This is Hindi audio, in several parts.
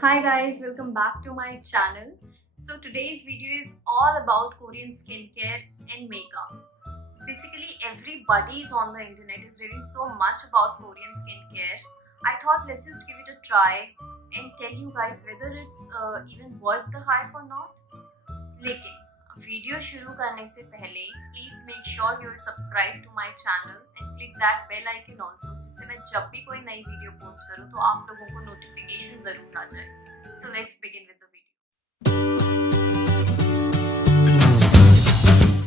Hi guys, welcome back to my channel. So today's video is all about Korean skincare and makeup. Basically everybody is on the internet is reading so much about Korean skincare. I thought let's just give it a try and tell you guys whether it's even worth the hype or not. लेकिन वीडियो शुरू करने से पहले please make sure you are subscribe to my channel and click that bell icon also, जिससे मैं जब भी कोई नई वीडियो पोस्ट करूँ तो आप लोगों को नोटिफिकेशन जरूर आ जाए. So let's begin with the video.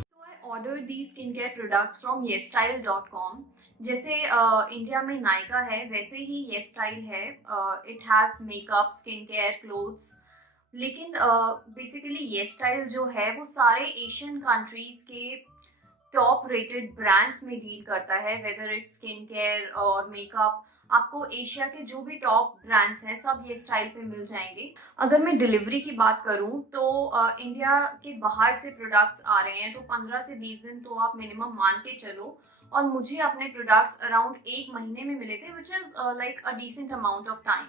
So I ordered these skincare products from yesstyle.com. जैसे इंडिया में नायका है वैसे ही येस्टाइल है. It has makeup, skin care, clothes. लेकिन बेसिकली ये स्टाइल जो है वो सारे एशियन कंट्रीज के टॉप रेटेड ब्रांड्स में डील करता है. वेदर इट्स स्किन केयर और मेकअप, आपको एशिया के जो भी टॉप ब्रांड्स हैं सब ये स्टाइल पे मिल जाएंगे. अगर मैं डिलीवरी की बात करूं तो इंडिया के बाहर से प्रोडक्ट्स आ रहे हैं तो 15 से 20 दिन तो आप मिनिमम मान के चलो. और मुझे अपने प्रोडक्ट्स अराउंड 1 महीने में मिले थे, which is like a decent amount of time.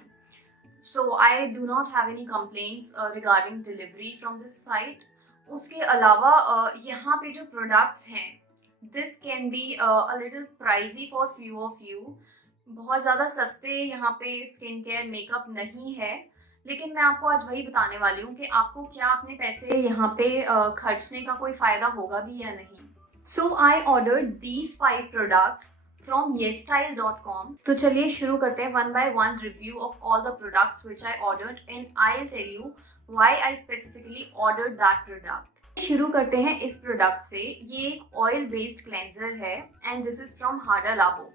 So I do not have any complaints regarding delivery from this site. उसके अलावा यहाँ पे जो products हैं this can be a little pricey for few of you. बहुत ज़्यादा सस्ते यहाँ पे स्किन केयर मेकअप नहीं है, लेकिन मैं आपको आज वही बताने वाली हूँ कि आपको क्या अपने पैसे यहाँ पे खर्चने का कोई फ़ायदा होगा भी या नहीं. So I ordered these 5 products from yesstyle.com. तो चलिए शुरू करते हैं one by one review of all the products which I ordered and I'll tell you why I specifically ordered that product. शुरू करते हैं इस प्रोडक्ट से. ये एक ऑयल बेस्ड क्लेंजर है and this is from Hada Labo.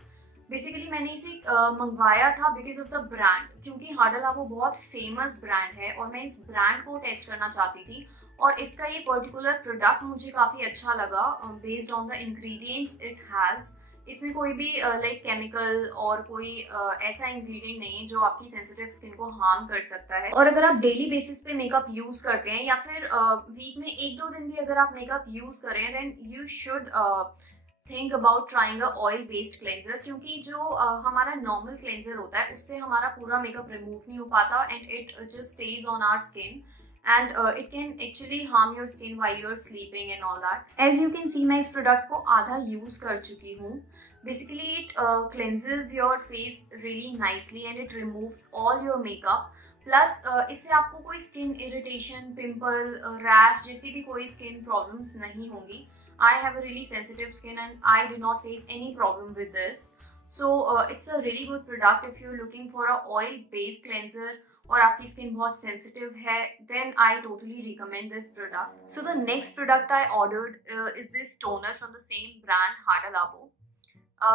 Basically मैंने इसे मंगवाया था बिकॉज ऑफ द ब्रांड, क्योंकि हाडा लाबो बहुत फेमस ब्रांड है और मैं इस ब्रांड को टेस्ट करना चाहती थी. और इसका ये पर्टिकुलर प्रोडक्ट मुझे काफ़ी अच्छा लगा based on the ingredients it has. इसमें कोई भी लाइक केमिकल और कोई ऐसा इंग्रेडिएंट नहीं है जो आपकी सेंसिटिव स्किन को हार्म कर सकता है. और अगर आप डेली बेसिस पे मेकअप यूज़ करते हैं या फिर वीक में 1-2 दिन भी अगर आप मेकअप यूज़ करें then you should think about trying a oil based cleanser, क्योंकि जो हमारा नॉर्मल क्लेंजर होता है उससे हमारा पूरा मेकअप रिमूव नहीं हो पाता and it just stays on our skin and it can actually harm your skin while you're sleeping and all that. As you can see मैं इस प्रोडक्ट को आधा यूज़ कर चुकी हूँ. Basically it cleanses your face really nicely and it removes all your makeup. Plus इससे आपको कोई स्किन इरिटेशन, पिंपल, रैश जैसी भी कोई स्किन प्रॉब्लम्स नहीं होंगी. I have a really sensitive skin and I did not face any problem with this. So it's a really good product if you're looking for a oil based cleanser और आपकी स्किन बहुत सेंसिटिव है then I totally recommend this product. So the next product I ordered is this toner from the same brand Hada Labo.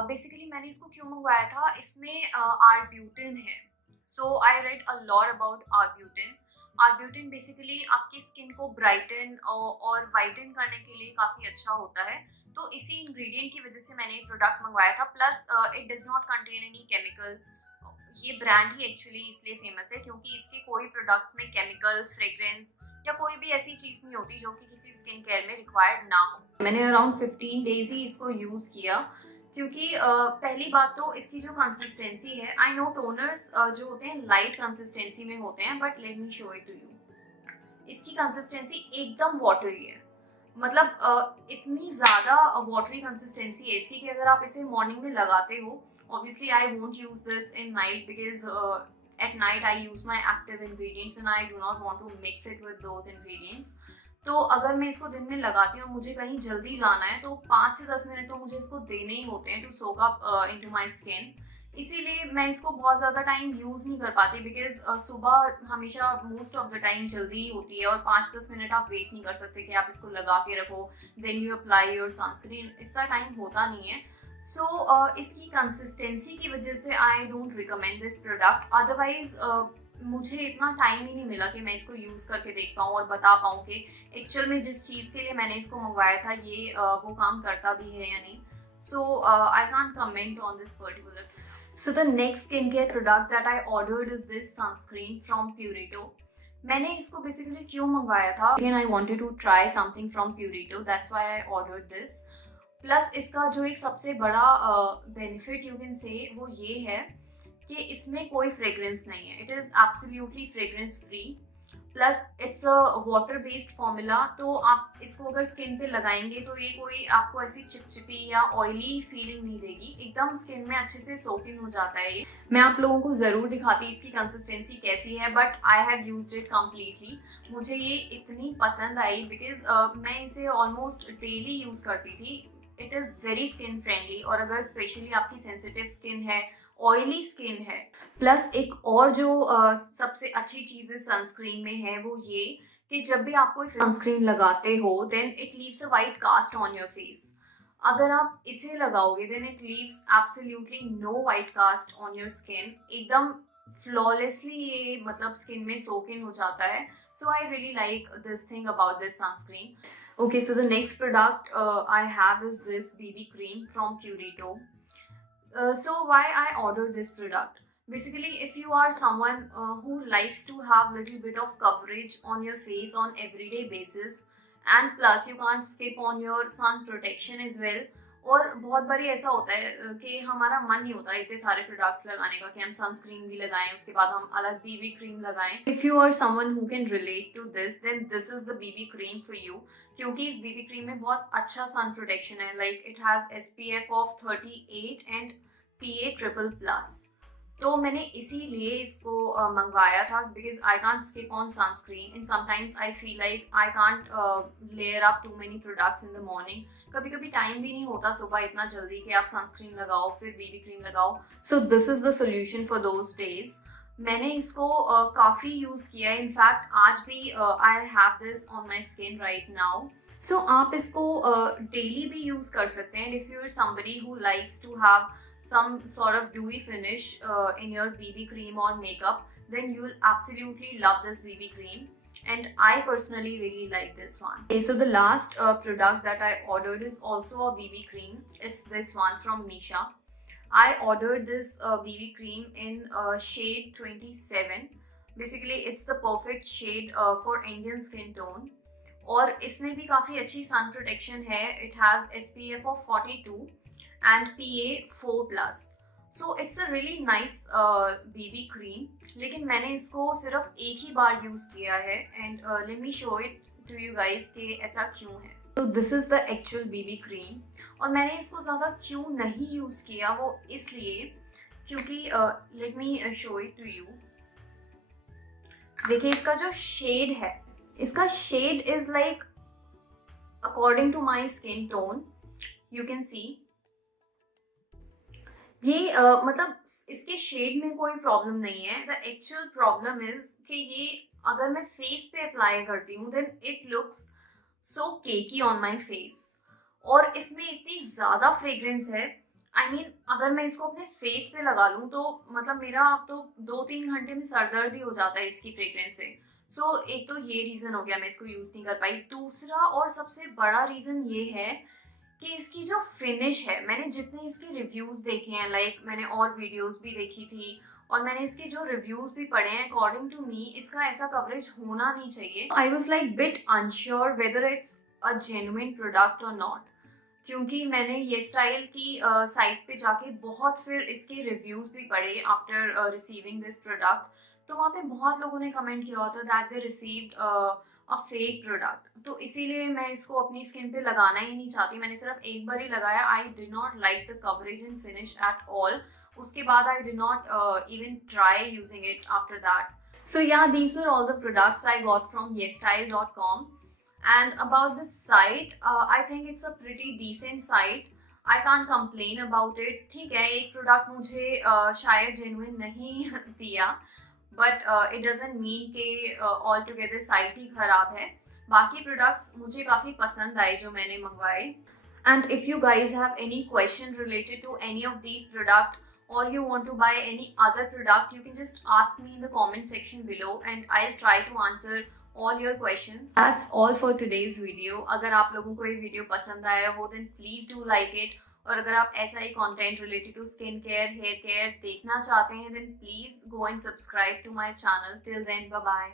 Basically मैंने इसको क्यों मंगवाया था, इसमें आर्ब्यूटिन है. So I read a lot about arbutin. Arbutin basically आपकी स्किन को ब्राइटन और वाइटन करने के लिए काफ़ी अच्छा होता है. तो इसी इंग्रेडिएंट की वजह से मैंने ये प्रोडक्ट मंगवाया था. Plus it does not contain any chemical. ये ब्रांड ही एक्चुअली इसलिए फेमस है क्योंकि इसके कोई प्रोडक्ट्स में केमिकल, फ्रेग्रेंस या कोई भी ऐसी चीज़ नहीं होती जो कि किसी स्किन केयर में रिक्वायर्ड ना हो. मैंने अराउंड 15 डेज ही इसको यूज़ किया क्योंकि पहली बात तो इसकी जो कंसिस्टेंसी है, आई नो टोनर्स जो होते हैं लाइट कंसिस्टेंसी में होते हैं but let me show it to you. इसकी कंसिस्टेंसी एकदम वाटरी है. मतलब इतनी ज़्यादा वाटरी कंसिस्टेंसी है इसकी कि अगर आप इसे मॉर्निंग में लगाते हो, obviously I won't use this in night because at night I use my active ingredients and I do not want to mix it with those ingredients. तो अगर मैं इसको दिन में लगाती हूँ, मुझे कहीं जल्दी जाना है तो 5 से 10 मिनट तो मुझे इसको देने ही होते हैं to soak up into my skin. इसीलिए मैं इसको बहुत ज़्यादा टाइम यूज़ नहीं कर पाती बिकॉज सुबह हमेशा मोस्ट ऑफ द टाइम जल्दी होती है और 5-10 मिनट आप वेट नहीं कर सकते कि आप इसको लगा के रखो then you apply your sunscreen. इतना टाइम होता नहीं है. सो इसकी कंसिस्टेंसी की वजह से I don't recommend this product. Otherwise मुझे इतना टाइम ही नहीं मिला कि मैं इसको यूज़ करके देख पाऊँ और बता पाऊँ कि एक्चुअल में जिस चीज़ के लिए मैंने इसको मंगवाया था ये वो काम करता भी है या नहीं. So I can't comment on this particular. So the next skin care product that I ordered is this sunscreen from Purito. मैंने इसको बेसिकली क्यों मंगवाया था, again I wanted to try something from Purito, that's why I ordered this. Plus इसका जो एक सबसे बड़ा बेनिफिट यू कैन से वो ये है कि इसमें कोई फ्रेग्रेंस नहीं है. It is absolutely fragrance free, plus it's a water based formula. तो आप इसको अगर स्किन पे लगाएंगे तो ये कोई आपको ऐसी चिपचिपी या ऑयली फीलिंग नहीं देगी. एकदम स्किन में अच्छे से सोक इन हो जाता है ये. मैं आप लोगों को ज़रूर दिखाती इसकी कंसिस्टेंसी कैसी है, but I have used it completely. मुझे ये इतनी पसंद आई बिकॉज मैं इसे ऑलमोस्ट डेली यूज़ करती थी. It is very skin friendly, और अगर स्पेशली आपकी सेंसिटिव स्किन है, ऑयली स्किन है. प्लस एक और जो सबसे अच्छी चीज़ सनस्क्रीन में है वो ये कि जब भी आप कोई सनस्क्रीन लगाते हो then it leaves a white cast on your face. अगर आप इसे लगाओगे then it leaves absolutely no white cast on your skin. एकदम फ्लॉलेसली ये मतलब स्किन में सोक इन हो जाता है. So I really like this thing about this sunscreen. Okay, so the next product I have is this BB cream from Purito. So why I ordered this product? Basically, if you are someone who likes to have little bit of coverage on your face on everyday basis, and plus you can't skip on your sun protection as well. और बहुत बारी ऐसा होता है कि हमारा मन नहीं होता इतने सारे प्रोडक्ट्स लगाने का कि हम सनस्क्रीन भी लगाएं, उसके बाद हम अलग बीबी क्रीम लगाएं. If you are someone who can relate to this then this is the BB cream for you. क्योंकि इस बीबी क्रीम में बहुत अच्छा सन प्रोटेक्शन है. Like it has SPF of 38 and PA triple plus. तो मैंने इसीलिए इसको मंगवाया था because I can't skip on sunscreen and sometimes I feel like I can't layer up too many products in the morning. कभी कभी टाइम भी नहीं होता सुबह इतना जल्दी कि आप सनस्क्रीन लगाओ फिर बीबी क्रीम लगाओ. So this is the solution for those days. मैंने इसको काफ़ी यूज़ किया है. इनफैक्ट आज भी I have this on my skin right now. सो आप इसको डेली भी यूज़ कर सकते हैं. If you are somebody who likes to have some sort of dewy finish in your BB cream or makeup, then you'll absolutely love this BB cream. And I personally really like this one. Okay, so the last product that I ordered is also a BB cream. It's this one from Misha. I ordered this BB cream in shade 27. Basically, it's the perfect shade for Indian skin tone. और इसमें भी काफ़ी अच्छी sun protection है. It has SPF of 42. and PA 4+. So it's a really nice BB cream. लेकिन मैंने इसको सिर्फ एक ही बार यूज़ किया है and let me show it to you guys कि ऐसा क्यों है. So this is the actual BB cream. और मैंने इसको ज़्यादा क्यों नहीं यूज़ किया वो इसलिए क्योंकि let me show it to you. देखिए इसका जो शेड है, इसका shade is like according to my skin tone. You can see ये मतलब इसके शेड में कोई प्रॉब्लम नहीं है. द एक्चुअल प्रॉब्लम इज कि ये अगर मैं फेस पे अप्लाई करती हूँ then it looks so cakey on my face. और इसमें इतनी ज़्यादा फ्रेग्रेंस है. I mean, अगर मैं इसको अपने फेस पे लगा लूँ तो मतलब मेरा अब तो 2-3 घंटे में सर दर्द ही हो जाता है इसकी फ्रेग्रेंस से. सो एक तो ये रीज़न हो गया मैं इसको यूज़ नहीं कर पाई. दूसरा और सबसे बड़ा रीज़न ये है कि इसकी जो फिनिश है, मैंने जितने इसके रिव्यूज़ देखे हैं, लाइक मैंने और वीडियोस भी देखी थी और मैंने इसके जो रिव्यूज़ भी पढ़े हैं, अकॉर्डिंग टू मी इसका ऐसा कवरेज होना नहीं चाहिए. I was like bit unsure whether it's a genuine product और नॉट. क्योंकि मैंने ये स्टाइल की साइट पे जाके बहुत फिर इसके रिव्यूज़ भी पढ़े आफ्टर रिसीविंग दिस प्रोडक्ट. तो वहाँ पे बहुत लोगों ने कमेंट किया होता that they received a fake product. तो इसीलिए मैं इसको अपनी स्किन पे लगाना ही नहीं चाहती. मैंने सिर्फ एक बार ही लगाया. I did not like the coverage and finish at all. उसके बाद I did not even try using it after that. So yeah these were all the products I got from yesstyle.com. And about this site, I think it's a pretty decent site. I can't complain about it. ठीक है, एक प्रोडक्ट मुझे शायद जेन्युइन नहीं दिया, बट it doesn't mean कि ऑल टुगेदर साइट ही ख़राब है. बाकी प्रोडक्ट्स मुझे काफ़ी पसंद आए जो मैंने मंगवाए. And if you guys have any question related to any of these products or you want to buy any other product, you can just ask me in the comment section below and I'll try to answer all your questions. That's all for today's video. अगर आप लोगों को ये वीडियो पसंद आया हो then please do like it. और अगर आप ऐसा ही content related to skin care, hair care देखना चाहते हैं then please go and subscribe to my channel. Till then, bye bye.